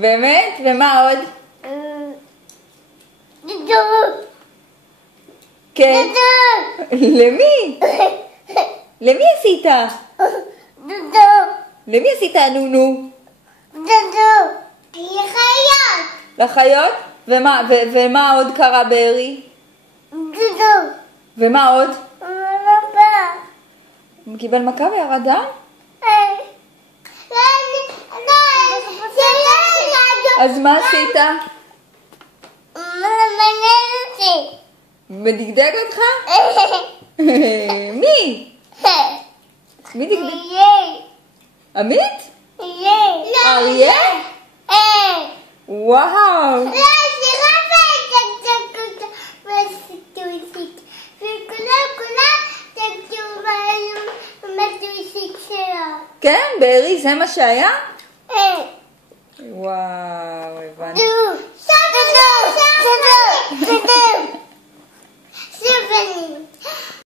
באמת? ומה עוד? כן. למי? למי עשית? למי עשית נונו? לחיות. לחיות? ומה עוד קרה בארי? ומה עוד? הוא קיבל מכה וירד דם? אז מה עשית? מדגדג אותך? מי? מי דגדג? עמית? אריה? וואו. כן, בארי זה מה שהיה? וואו, הבנתי.